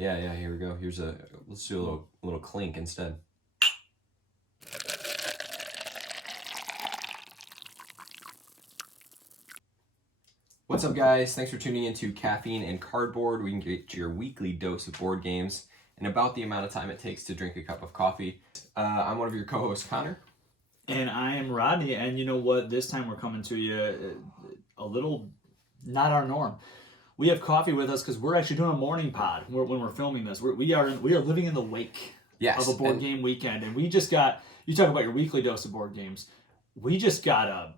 Yeah. Here we go. Let's do a little clink instead. What's up, guys? Thanks for tuning into Caffeine and Cardboard. We can get your weekly dose of board games in about the amount of time it takes to drink a cup of coffee. I'm one of your co-hosts, Connor. And I am Rodney, and you know what? This time we're coming to you a little not our norm. We have coffee with us because we're actually doing a morning pod when we're filming this. We are living in the wake of a board game weekend, and we just got, you talk about your weekly dose of board games, we just got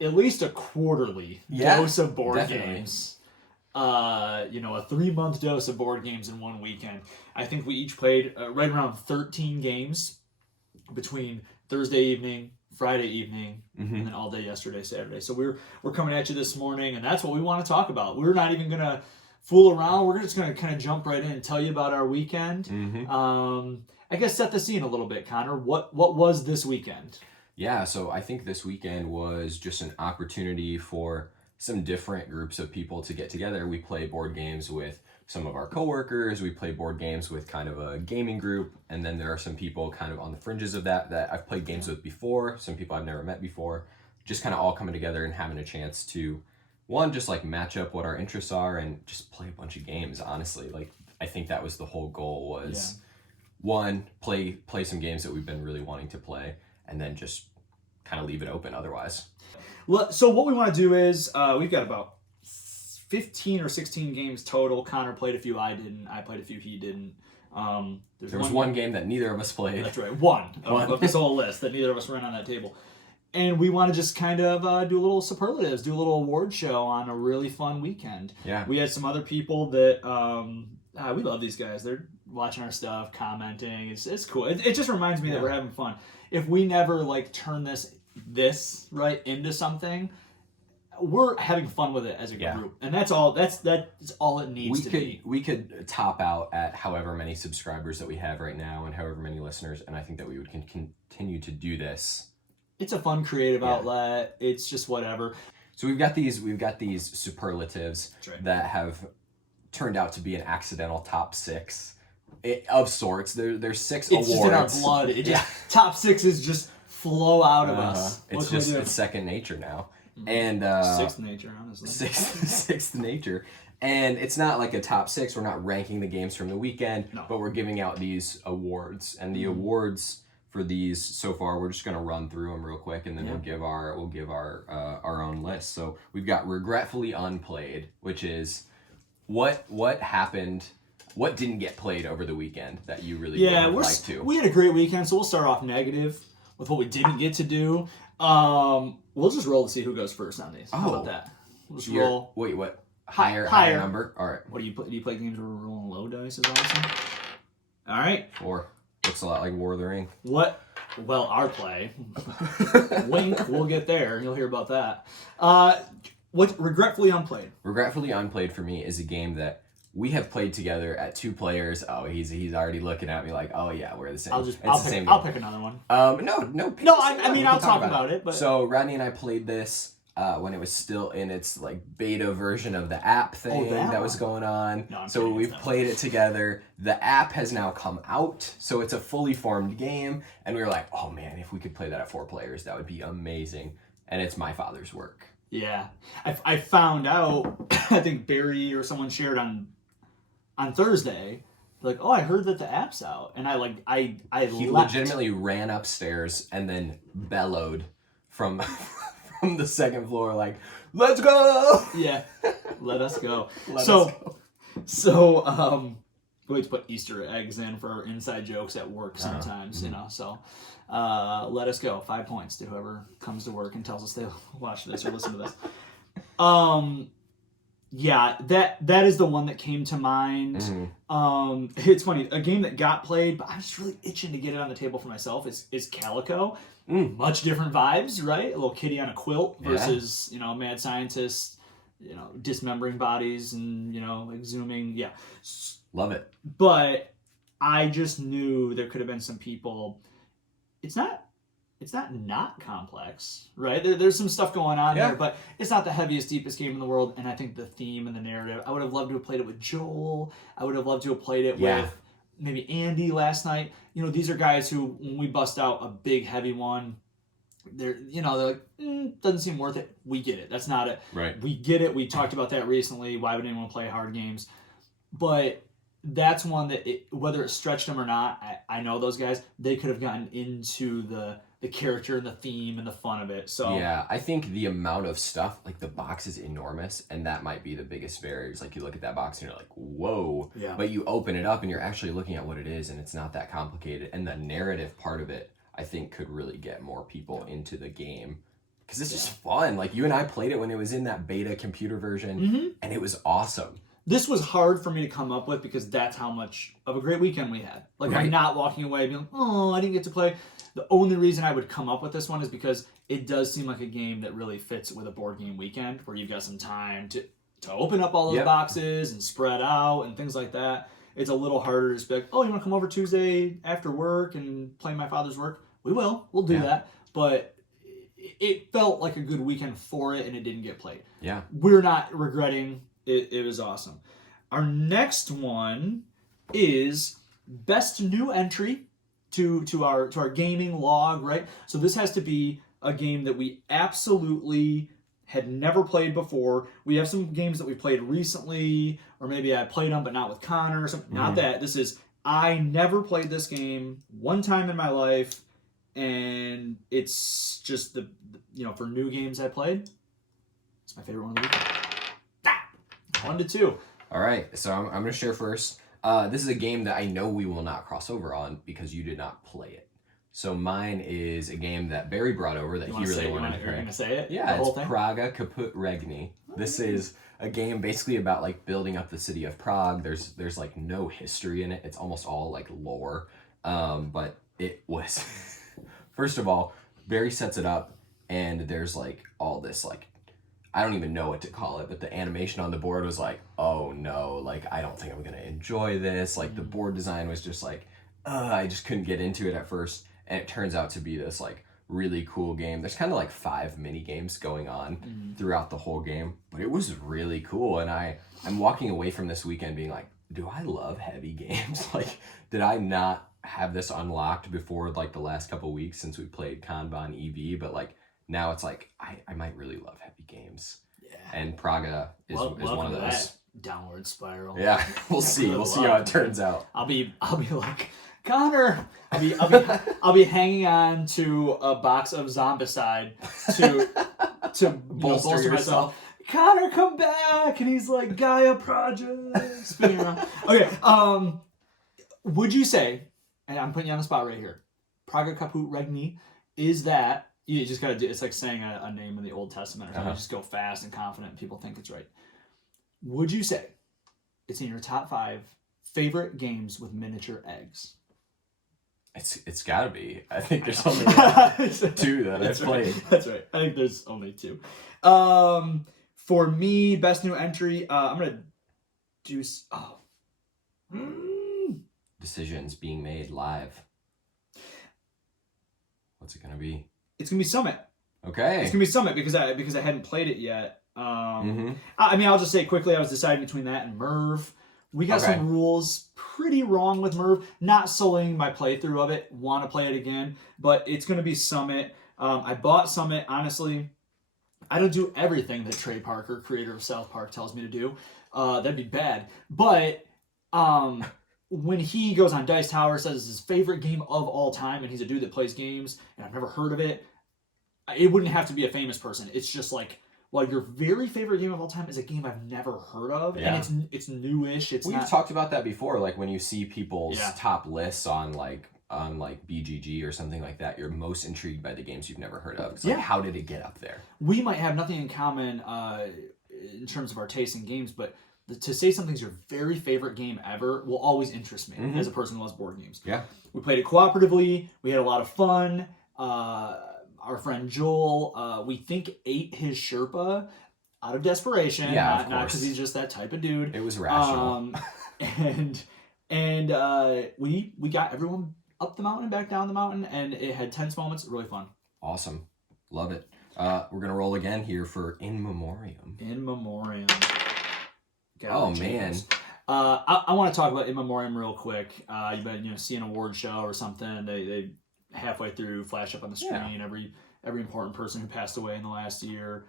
at least a quarterly dose of board games. A 3-month dose of board games in one weekend. I think we each played right around 13 games between Thursday evening, Friday evening, and then all day yesterday, Saturday. So we're coming at you this morning, and that's what we want to talk about. We're not even going to fool around. We're just going to kind of jump right in and tell you about our weekend. I guess set the scene a little bit, Connor. What was this weekend? Yeah, so I think this weekend was just an opportunity for some different groups of people to get together. We play board games with some of our coworkers. We play board games with kind of a gaming group. And then there are some people kind of on the fringes of that I've played games with before. Some people I've never met before. Just kind of all coming together and having a chance to, one, just like match up what our interests are and just play a bunch of games, honestly. Like, I think that was the whole goal was, one, play some games that we've been really wanting to play, and then just kind of leave it open otherwise. So what we want to do is, we've got about 15 or 16 games total. Connor played a few, I didn't. I played a few, he didn't. There was one game that neither of us played. That's right, one of this whole list that neither of us ran on that table. And we want to just kind of do a little superlatives, do a little award show on a really fun weekend. Yeah. We had some other people that, we love these guys. They're watching our stuff, commenting. It's cool. It just reminds me that we're having fun. If we never turn this right into something, we're having fun with it as a group, and that's all. That's all it needs to be. We could top out at however many subscribers that we have right now, and however many listeners, and I think that we would continue to do this. It's a fun creative outlet. It's just whatever. So we've got these superlatives that have turned out to be an accidental top 6 of sorts. There's 6 awards. It's just in our blood. It just top 6s just flow out of us. It's second nature now. And sixth nature, honestly. Sixth nature. And it's not like a top 6. We're not ranking the games from the weekend, but we're giving out these awards. And the awards for these so far, we're just going to run through them real quick, and then we'll give our own list. So we've got Regretfully Unplayed, which is what happened. What didn't get played over the weekend that you really would have liked to? We had a great weekend, so we'll start off negative with what we didn't get to do. We'll just roll to see who goes first on these. How about that? We'll just roll. Wait, what? Higher number? All right. What do you play? Do you play games where we're rolling low dice? Is awesome. All right. 4. Looks a lot like War of the Ring. What? Well, our play. Wink. We'll get there. You'll hear about that. What's Regretfully Unplayed? Regretfully Unplayed for me is a game that we have played together at 2 players. Oh, he's already looking at me like, oh yeah, we're the same. I'll pick another one. No. I mean, I'll talk about it. But so Rodney and I played this when it was still in its beta version of the app thing that was going on. No, so we've played it together. The app has now come out, so it's a fully formed game. And we were like, oh man, if we could play that at 4 players, that would be amazing. And it's my father's work. Yeah, I found out. I think Barry or someone shared on Thursday, like, oh, I heard that the app's out, and he legitimately ran upstairs and then bellowed from the 2nd floor, like, let's go. Yeah, let us go. So we like to put Easter eggs in for our inside jokes at work sometimes, So let us go. 5 points to whoever comes to work and tells us they watch this or listen to this. Yeah, that is the one that came to mind. It's funny, a game that got played, but I'm just really itching to get it on the table for myself is Calico. Much different vibes, right? A little kitty on a quilt versus, mad scientist, dismembering bodies and, exhuming. Yeah. Love it. But I just knew there could have been some people. It's not it's not complex, right? There's some stuff going on Yeah. there, but it's not the heaviest, deepest game in the world. And I think the theme and the narrative, I would have loved to have played it with Joel. I would have loved to have played it with maybe Andy last night. These are guys who, when we bust out a big, heavy one, they're like, doesn't seem worth it. We get it. That's not it. Right. We get it. We talked about that recently. Why would anyone play hard games? But that's one that, whether it stretched them or not, I know those guys, they could have gotten into the character and the theme and the fun of it. So yeah, I think the amount of stuff, like the box is enormous, and that might be the biggest barriers. Like you look at that box and you're like, whoa. Yeah. But you open it up and you're actually looking at what it is, and it's not that complicated. And the narrative part of it, I think, could really get more people into the game. Because it's just fun. Like you and I played it when it was in that beta computer version, and it was awesome. This was hard for me to come up with because that's how much of a great weekend we had. Like, I'm not walking away being like, oh, I didn't get to play. The only reason I would come up with this one is because it does seem like a game that really fits with a board game weekend where you've got some time to open up all those boxes and spread out and things like that. It's a little harder to just be like, oh, you want to come over Tuesday after work and play My Father's Work? We will. We'll do that. But it felt like a good weekend for it, and it didn't get played. Yeah. We're not regretting. It was awesome. Our next one is best new entry to our gaming log, right? So this has to be a game that we absolutely had never played before. We have some games that we played recently, or maybe I played them but not with Connor or something. Not that. This is, I never played this game one time in my life, and it's just the for new games I played, it's my favorite one of the weekend. 1-2. All right, so I'm going to share first. This is a game that I know we will not cross over on because you did not play it. So mine is a game that Barry brought over that he really wanted to play. You're going to say it? Yeah, it's Praga Kaput Regni. This is a game basically about like building up the city of Prague. There's like no history in it. It's almost all like lore. But it was first of all, Barry sets it up and there's like all this like, I don't even know what to call it, but the animation on the board was like, oh no, like I don't think I'm gonna enjoy this. Like the board design was just like, I just couldn't get into it at first. And it turns out to be this like really cool game. There's kind of like 5 mini games going on throughout the whole game, but it was really cool. And I'm walking away from this weekend being like, do I love heavy games? Like, did I not have this unlocked before like the last couple weeks since we played Kanban EV? But like, now it's like, I might really love heavy games. Yeah. And Praga is one of those. That downward spiral. Yeah, we'll see. We'll see how it turns out. I'll be like, Connor, I'll be hanging on to a box of Zombicide to bolster myself. Connor, come back! And he's like, Gaia Project, spinning around. Okay, would you say, and I'm putting you on the spot right here, Praga Kaput Regni, is that, you just gotta do, it's like saying a name in the Old Testament or something. You just go fast and confident and people think it's right. Would you say it's in your top 5 favorite games with miniature eggs? It's gotta be. I think there's only 2 that I've played. That's right. I think there's only 2. For me, best new entry, I'm gonna do. Decisions being made live. What's it gonna be? It's gonna be Summit. Okay. It's gonna be Summit because I hadn't played it yet. I mean, I'll just say quickly, I was deciding between that and Merv. We got some rules pretty wrong with Merv. Not sullying my playthrough of it. Want to play it again, but it's gonna be Summit. I bought Summit. Honestly, I don't do everything that Trey Parker, creator of South Park, tells me to do. That'd be bad. But when he goes on Dice Tower, says it's his favorite game of all time, and he's a dude that plays games, and I've never heard of it, it wouldn't have to be a famous person. It's just like, well, your very favorite game of all time is a game I've never heard of, and it's newish. We've talked about that before, like when you see people's top lists on BGG or something like that, you're most intrigued by the games you've never heard of. It's like, how did it get up there? We might have nothing in common in terms of our taste in games, but to say something's your very favorite game ever will always interest me as a person who loves board games. Yeah. We played it cooperatively. We had a lot of fun. Our friend Joel, we think, ate his Sherpa out of desperation. Yeah, not because he's just that type of dude. It was rational. And we got everyone up the mountain, back down the mountain, and it had tense moments. Really fun. Awesome. Love it. We're going to roll again here for In Memoriam. In Memoriam. Oh, man. I want to talk about In Memoriam real quick. You've been see an award show or something. They halfway through flash up on the screen every important person who passed away in the last year.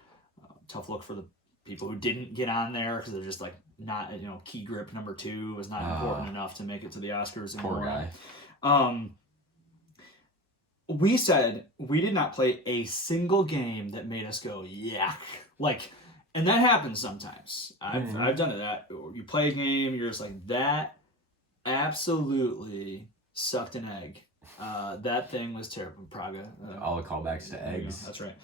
Tough look for the people who didn't get on there because they're just like not key grip number 2 was not important enough to make it to the Oscars anymore. Poor guy. We said we did not play a single game that made us go yuck. And that happens sometimes. I've done it. That you play a game, you're just like, that absolutely sucked an egg. That thing was terrible. Praga. All the callbacks to eggs. That's right.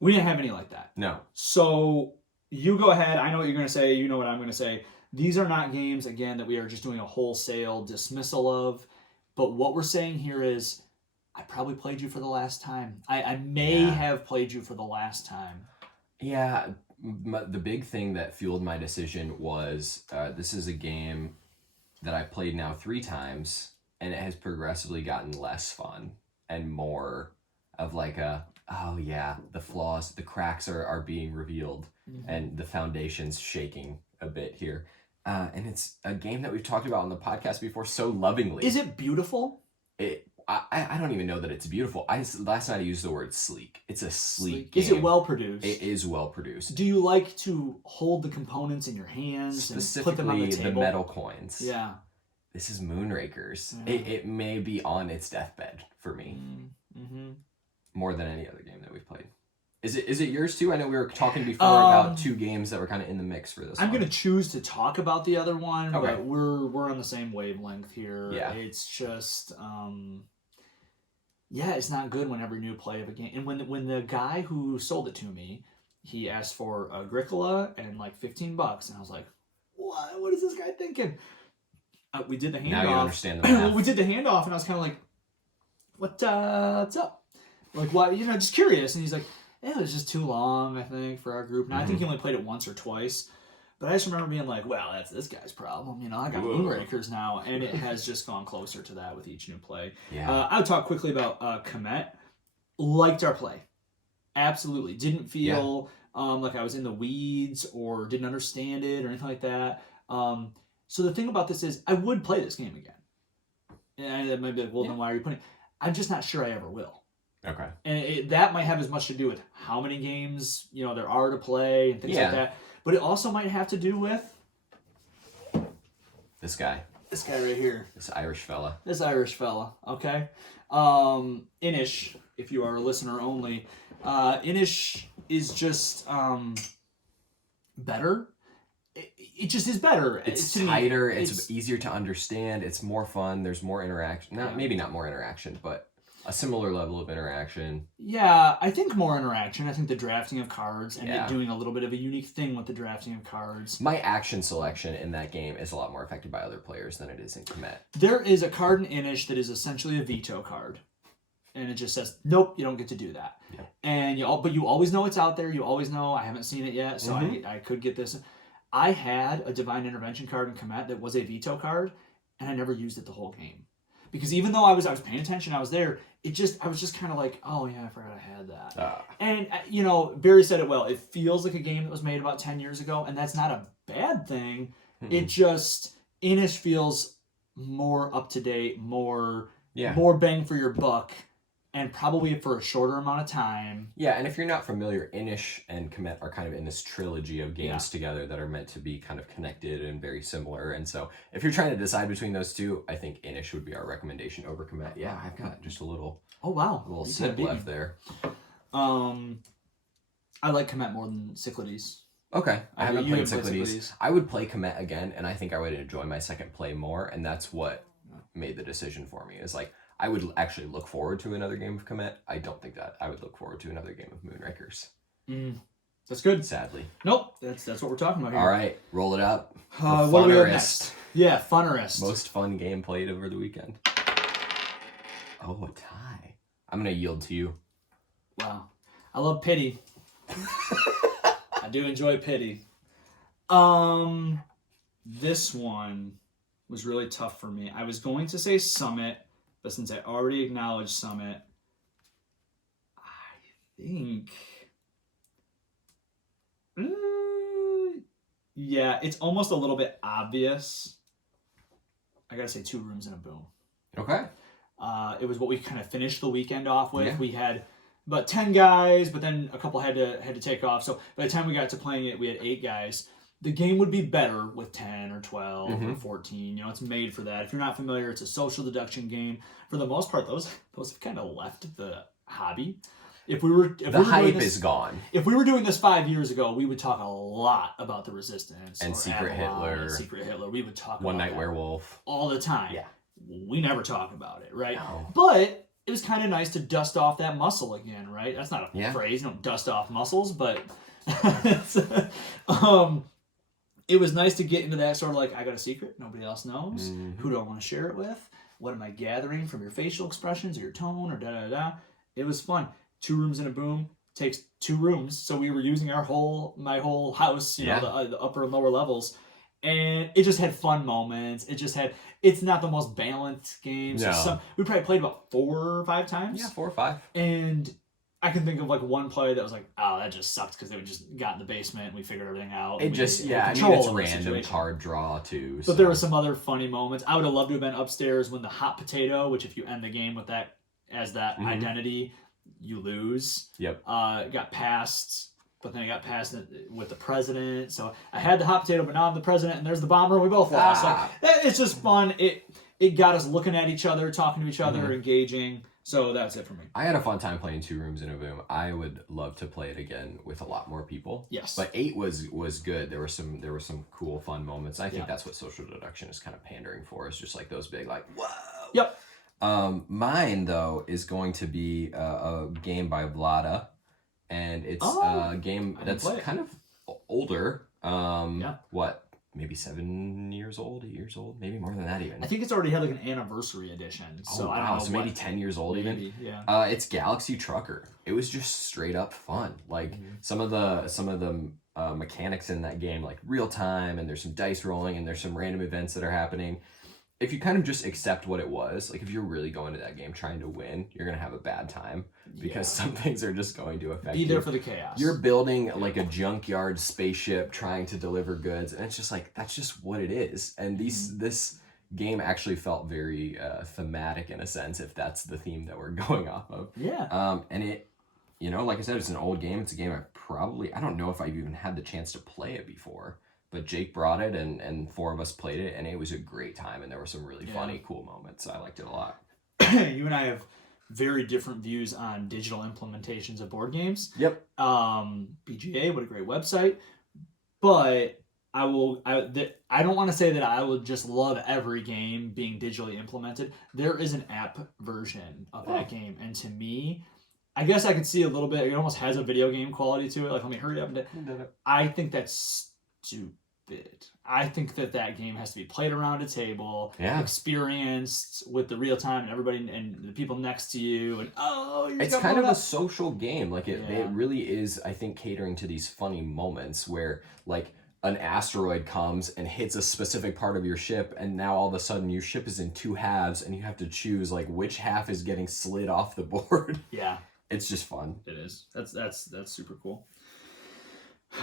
We didn't have any like that. No. So you go ahead. I know what you're going to say. You know what I'm going to say. These are not games, again, that we are just doing a wholesale dismissal of. But what we're saying here is, I probably played you for the last time. I may have played you for the last time. Yeah. The big thing that fueled my decision was this is a game that I've played now 3 times, and it has progressively gotten less fun and more of like the flaws, the cracks are being revealed, and the foundation's shaking a bit here. And it's a game that we've talked about on the podcast before so lovingly. Is it beautiful? I don't even know that it's beautiful. Last night I used the word sleek. It's a sleek Is game. it well produced? It is well produced. Do you like to hold the components in your hands and put them on the table? The metal coins. Yeah. This is Moonrakers. Yeah. It may be on its deathbed for me. Mm-hmm. More than any other game that we've played. Is it yours too? I know we were talking before about 2 games that were kind of in the mix for this I'm one. going to choose to talk about the other one, Okay. but we're on the same wavelength here. Yeah. It's just it's not good whenever you play of a game. And when the guy who sold it to me, he asked for Agricola and like $15, and I was like, what is this guy thinking? We did the handoff. Now you understand the math. Well, we did the handoff, and I was kind of like, what's up? Like, why? Just curious. And he's like, it was just too long, I think, for our group. Now, I think he only played it once or twice. But I just remember being like, well, that's this guy's problem. I got Moonrakers now. And it has just gone closer to that with each new play. Yeah. I would talk quickly about Komet. Liked our play. Absolutely. Didn't feel like I was in the weeds or didn't understand it or anything like that. So the thing about this is, I would play this game again. And that might be like, well, then why are you putting it? I'm just not sure I ever will. Okay. And that might have as much to do with how many games there are to play and things like that. But it also might have to do with this guy right here. This Irish fella. Okay. Inish, if you are a listener only, Inish is just better. It just is better. It's tighter. It's easier to understand. It's more fun. There's more interaction. Maybe not more interaction, but a similar level of interaction. Yeah, I think more interaction. I think the drafting of cards and Yeah. it doing a little bit of a unique thing with the drafting of cards. My action selection in that game is a lot more affected by other players than it is in Komet. There is a card in Inish that is essentially a veto card. And it just says, nope, you don't get to do that. Yep. And but you always know it's out there. You always know, I haven't seen it yet, so I could get this. I had a Divine Intervention card in Komet that was a veto card, and I never used it the whole game. Because even though I was paying attention, I was there, I was just kind of like, oh yeah, I forgot I had that. And, Barry said it well. It feels like a game that was made about 10 years ago, and that's not a bad thing. Mm-hmm. It just, Inish feels more up to date, more bang for your buck, and probably for a shorter amount of time. Yeah, and if you're not familiar, Inish and Komet are kind of in this trilogy of games together that are meant to be kind of connected and very similar. And so if you're trying to decide between those two, I think Inish would be our recommendation over Komet. Yeah, I've got just a little sip left there. I like Komet more than Cyclades. Okay, I haven't played Cyclades. I would play Komet again, and I think I would enjoy my second play more, and that's what made the decision for me. Is like, I would actually look forward to another game of Komet. I don't think that I would look forward to another game of Moonrakers. That's good. Sadly. Nope. That's what we're talking about here. All right, roll it up. What do we have next? Yeah, Funnerest. Most fun game played over the weekend. Oh, a tie. I'm going to yield to you. Wow. I love pity. I do enjoy pity. This one was really tough for me. I was going to say Summit, but since I already acknowledged Summit, I think... yeah, it's almost a little bit obvious. I gotta say 2 Rooms and a Boom. Okay. It was what we kind of finished the weekend off with. Yeah. We had about 10 guys, but then a couple had to take off. So by the time we got to playing it, we had 8 guys. The game would be better with 10 or 12 or 14. You know, it's made for that. If you're not familiar, it's a social deduction game. For the most part, those have kind of left the hobby. The hype is gone. If we were doing this 5 years ago, we would talk a lot about the Resistance and Secret Hitler. Secret Hitler. We would talk One about Night Werewolf all the time. Yeah. We never talk about it, right? No. But it was kind of nice to dust off that muscle again, right? That's not a phrase. You don't dust off muscles, but it was nice to get into that sort of like, I got a secret, nobody else knows. Who do I want to share it with? What am I gathering from your facial expressions or your tone or da-da-da? It was fun. 2 Rooms and a Boom takes 2 rooms, so we were using my whole house, you know, the upper and lower levels. And it just had fun moments. It's not the most balanced game. So we probably played about 4 or 5 times. Yeah, 4 or 5. And I can think of like one play that was like, oh, that just sucked because they just got in the basement and we figured everything out. It just, it's random card draw too. But there were some other funny moments. I would have loved to have been upstairs when the hot potato, which if you end the game with that as that identity, you lose. Yep. Got passed. But then I got past it with the president. So I had the hot potato, but now I'm the president, and there's the bomber, and we both lost. So it's just fun. It got us looking at each other, talking to each other, engaging. So that's it for me. I had a fun time playing 2 Rooms and a Boom. I would love to play it again with a lot more people. Yes. But 8 was good. There were some cool, fun moments. I think that's what social deduction is kind of pandering for. Is just like those big, like, whoa. Yep. Mine though is going to be a game by Vlada. And it's a game that's kind of older. What? Maybe 7 years old, 8 years old, maybe more than that even. I think it's already had like an anniversary edition. So I don't know. So maybe 10 years old even. Yeah. It's Galaxy Trucker. It was just straight up fun. Like some of the mechanics in that game, like real time, and there's some dice rolling, and there's some random events that are happening. If you kind of just accept what it was, like if you're really going to that game trying to win, you're going to have a bad time because some things are just going to affect you. Be there for the chaos. You're building like a junkyard spaceship trying to deliver goods, and it's just like, that's just what it is. And this game actually felt very thematic in a sense, if that's the theme that we're going off of. Yeah. And it, you know, like I said, it's an old game. It's a game I don't know if I've even had the chance to play it before. But Jake brought it, and 4 of us played it, and it was a great time, and there were some really funny, cool moments. I liked it a lot. You and I have very different views on digital implementations of board games. Yep. BGA, what a great website. But I don't want to say that I would just love every game being digitally implemented. There is an app version of that game, and to me, I guess I could see a little bit. It almost has a video game quality to it. Like, let me hurry up and I think that's stupid. I think that game has to be played around a table, experienced with the real time and everybody and the people next to you, and it's kind of a social game. Like it really is. I think catering to these funny moments where like an asteroid comes and hits a specific part of your ship, and now all of a sudden your ship is in 2 halves, and you have to choose like which half is getting slid off the board. Yeah, it's just fun. It is. That's super cool.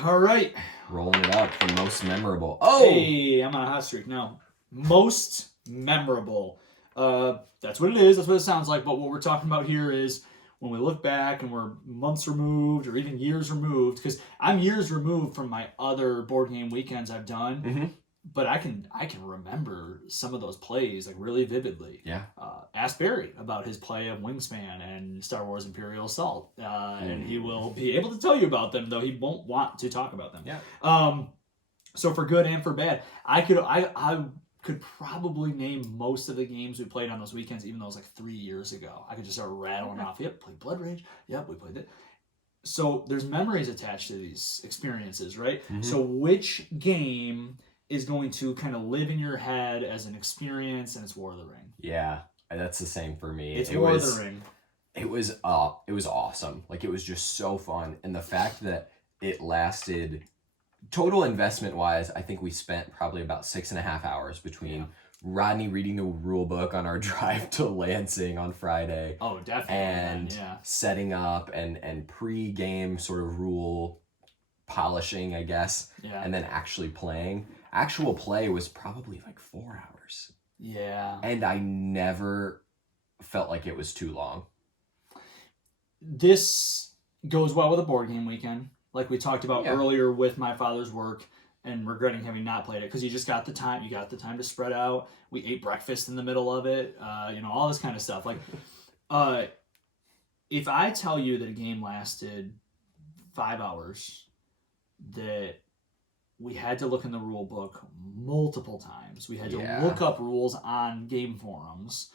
All right. Rolling it up for most memorable. Hey, I'm on a hot streak now. Most memorable. That's what it is. That's what it sounds like. But what we're talking about here is when we look back and we're months removed or even years removed, because I'm years removed from my other board game weekends I've done. But I can remember some of those plays like really vividly. Yeah. Ask Barry about his play of Wingspan and Star Wars Imperial Assault, and he will be able to tell you about them, though he won't want to talk about them. Yeah. So for good and for bad, I could probably name most of the games we played on those weekends, even though it was like 3 years ago. I could just start rattling off. Yep, played Blood Rage. Yep, we played it. So there's memories attached to these experiences, right? So which game is going to kind of live in your head as an experience, and it's War of the Ring. Yeah, that's the same for me. It's War of the Ring. It was awesome. Like it was just so fun, and the fact that it lasted, total investment wise, I think we spent probably about 6.5 hours between Rodney reading the rule book on our drive to Lansing on Friday. Oh, definitely. And Yeah. setting up and pre-game sort of rule polishing, I guess. Yeah. And then actually playing. Actual play was probably like 4 hours. Yeah. And I never felt like it was too long. This goes well with a board game weekend, like we talked about earlier with my father's work, and regretting having not played it because you just got the time. You got the time to spread out. We ate breakfast in the middle of it. All this kind of stuff. Like, if I tell you that a game lasted 5 hours, that we had to look in the rule book multiple times. We had to look up rules on game forums.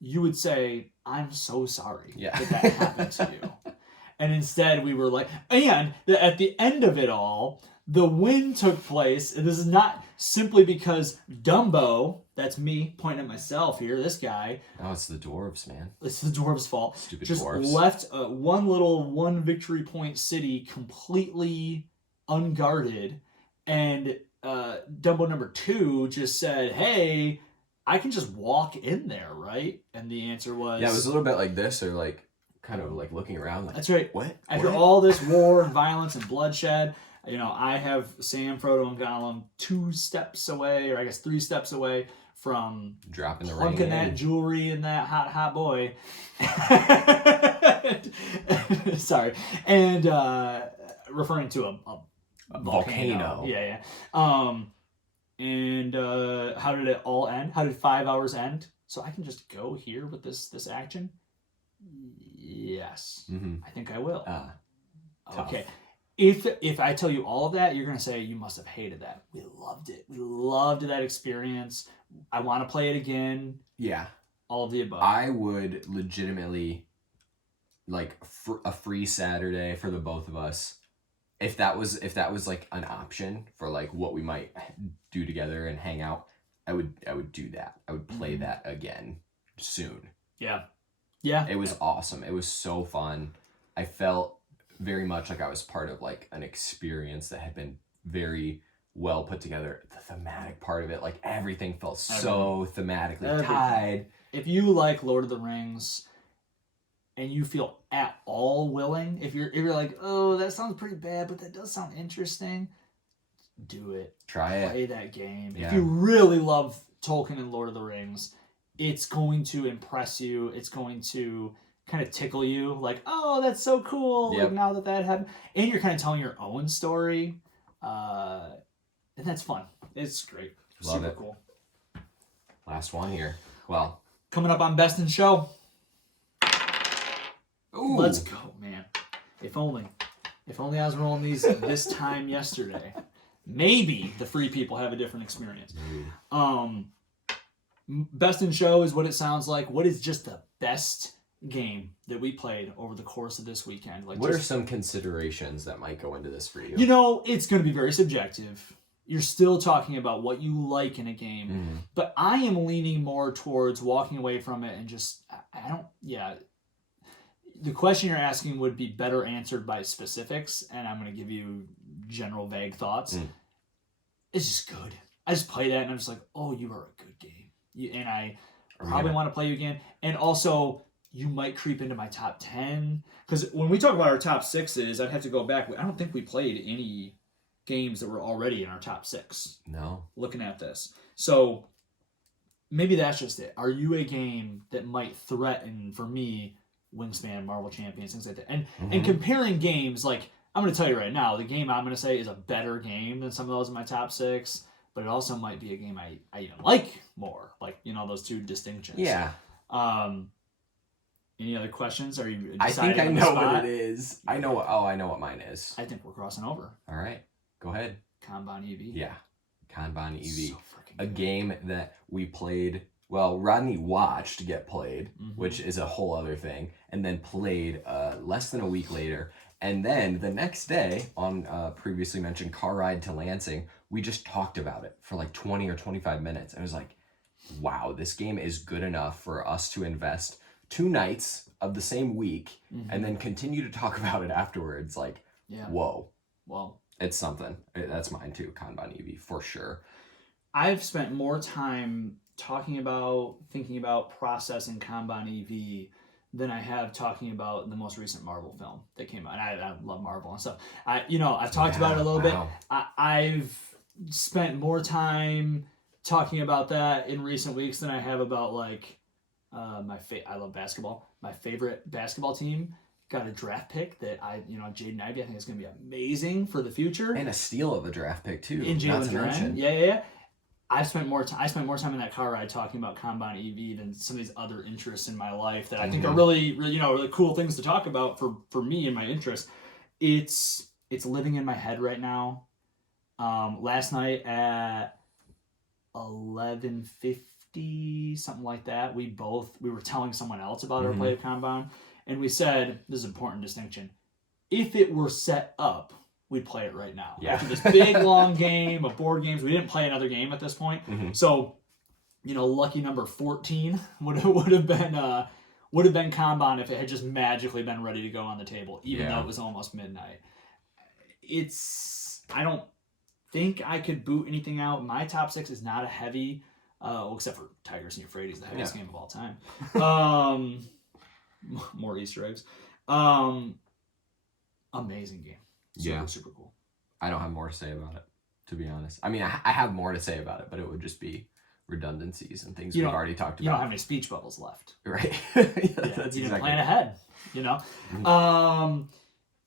You would say, I'm so sorry that happened to you. And instead we were like, and at the end of it all, the win took place. And this is not simply because Dumbo, that's me pointing at myself here, this guy. Oh, it's the dwarves, man. It's the dwarves' fault. Stupid just dwarves. Left one victory point city completely unguarded. And Dumbo number 2 just said, hey, I can just walk in there, right? And the answer was... Yeah, it was a little bit like this, or like kind of like looking around like... That's right. What? After all this war and violence and bloodshed, I have Sam, Frodo, and Gollum 2 steps away, or I guess 3 steps away from... Dropping the plunking ring that jewelry in that hot boy. Sorry. And referring to a volcano. Yeah. And how did it all end? How did 5 hours end? So I can just go here with this action? Yes. Mm-hmm. I think I will. Okay. Tough. If I tell you all of that, you're going to say you must have hated that. We loved it. We loved that experience. I want to play it again. Yeah. All of the above. I would legitimately, like, a free Saturday for the both of us. If that was like an option for like what we might do together and hang out, I would do that. I would play that again soon. Yeah. It was awesome. It was so fun. I felt very much like I was part of like an experience that had been very well put together. The thematic part of it, like everything felt so thematically tied. If you like Lord of the Rings and you feel at all willing, if you're like, oh, that sounds pretty bad, but that does sound interesting, do it. Play that game. Yeah. If you really love Tolkien and Lord of the Rings, it's going to impress you. It's going to kind of tickle you. Like, oh, that's so cool. Like, now that happened. And you're kind of telling your own story. And that's fun. It's great. Love Super it. Cool. Last one here. Well, coming up on Best in Show. Ooh. Let's go, man. If only I was rolling these this time yesterday. Maybe the free people have a different experience. Best in Show is what it sounds like. What is just the best game that we played over the course of this weekend? Like, what are some considerations that might go into this for you? It's going to be very subjective. You're still talking about what you like in a game. But I am leaning more towards walking away from it and just, the question you're asking would be better answered by specifics, and I'm going to give you general vague thoughts. It's just good. I just play that, and I'm just like, oh, you are a good game. And I probably want to play you again. And also, you might creep into my top 10. Because when we talk about our top 6s, I'd have to go back. I don't think we played any games that were already in our top 6. No. Looking at this. So, maybe that's just it. Are you a game that might threaten, for me, Wingspan, Marvel Champions, things like that? And comparing games, like, I'm going to tell you right now, the game I'm going to say is a better game than some of those in my top 6, but it also might be a game I even like more. Like, those two distinctions. Yeah. Any other questions? Are you I think I know what it is. I know what mine is. I think we're crossing over. All right. Go ahead. Kanban EV. Yeah. Kanban EV. So a game that we played, well, Rodney watched get played, which is a whole other thing, and then played less than a week later. And then the next day, on previously mentioned car ride to Lansing, we just talked about it for like 20 or 25 minutes. And it was like, wow, this game is good enough for us to invest 2 nights of the same week and then continue to talk about it afterwards. Like, whoa. Well, it's something. That's mine too, Kanban EV, for sure. I've spent more time thinking about, processing Kanban EV than I have talking about the most recent Marvel film that came out. And I love Marvel and stuff. I've talked about it a little bit. I've spent more time talking about that in recent weeks than I have about like I love basketball. My favorite basketball team got a draft pick that Jaden Ivey, I think is going to be amazing for the future. And a steal of a draft pick too. In Jalen Duren. Yeah. I spent more time in that car ride talking about Kanban EV than some of these other interests in my life that I think are really, really, really cool things to talk about for me and my interest. It's living in my head right now. Last night at 11:50, something like that, we were telling someone else about our play of Kanban, and we said, this is an important distinction, if it were set up, we'd play it right now. Yeah. After this big long game of board games, we didn't play another game at this point. So, lucky number 14 would have been Kanban if it had just magically been ready to go on the table, even though it was almost midnight. I don't think I could boot anything out. My top 6 is not a heavy, except for Tigers and Euphrates, the heaviest game of all time. More Easter eggs. Amazing game. Super cool. I don't have more to say about it, to be honest. I mean, I have more to say about it, but it would just be redundancies and things we've already talked about. You don't have any speech bubbles left. Right. That's you didn't plan ahead,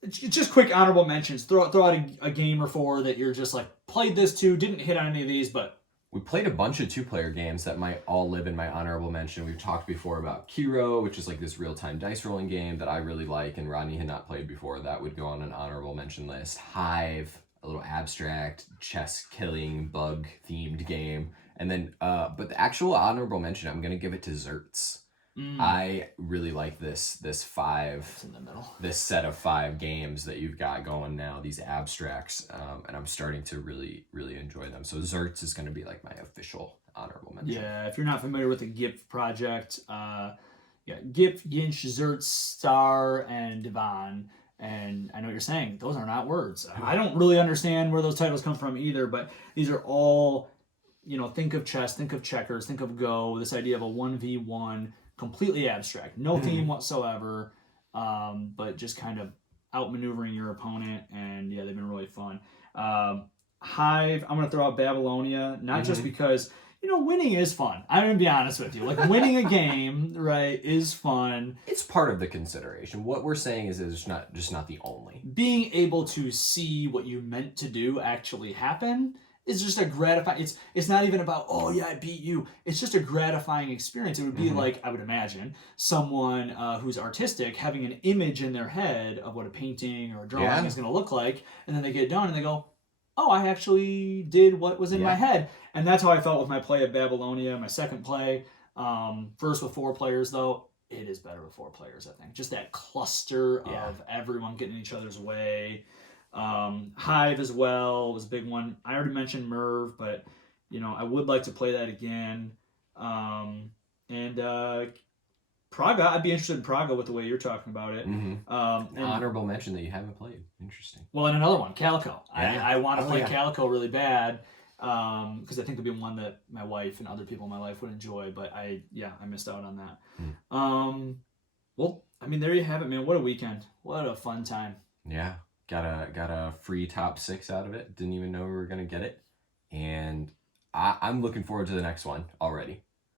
Just quick honorable mentions. Throw out a game or 4 that you're just like, played this too, didn't hit on any of these, but... We played a bunch of 2-player games that might all live in my honorable mention. We've talked before about Kiro, which is like this real-time dice rolling game that I really like, and Rodney had not played before. That would go on an honorable mention list. Hive, a little abstract, chess-killing, bug-themed game. And then, but the actual honorable mention, I'm going to give it to Zerts. I really like this set of 5 games that you've got going now, these abstracts, and I'm starting to really, really enjoy them. So Zerts is going to be like my official honorable mention. Yeah, if you're not familiar with the GIF project, GIF, Ginch, Zerts, Star, and Devon. And I know what you're saying, those are not words. I don't really understand where those titles come from either, but these are all, think of chess, think of checkers, think of Go, this idea of a 1v1, completely abstract, no theme whatsoever, but just kind of outmaneuvering your opponent, and they've been really fun. Hive, I'm going to throw out Babylonia, not just because, winning is fun. I'm going to be honest with you. Like, winning a game, right, is fun. It's part of the consideration. What we're saying is it's not the only. Being able to see what you meant to do actually happen is just a gratifying. It's not even about, oh yeah, I beat you. It's just a gratifying experience. It would be like, I would imagine, someone who's artistic having an image in their head of what a painting or a drawing is going to look like, and then they get done and they go, oh, I actually did what was in my head. And that's how I felt with my play of Babylonia, my second play. First with 4 players, though, it is better with 4 players, I think. Just that cluster of everyone getting in each other's way. Hive as well was a big one. I already mentioned Merv, but I would like to play that again. And Praga, I'd be interested in Praga with the way you're talking about it. An honorable mention that you haven't played. Interesting. Well, and another one, Calico. I want to play Calico really bad because I think it'd be one that my wife and other people in my life would enjoy. But I missed out on that. Well, I mean, there you have it, man. What a weekend. What a fun time. Yeah. Got a free top 6 out of it. Didn't even know we were going to get it. And I'm looking forward to the next one already.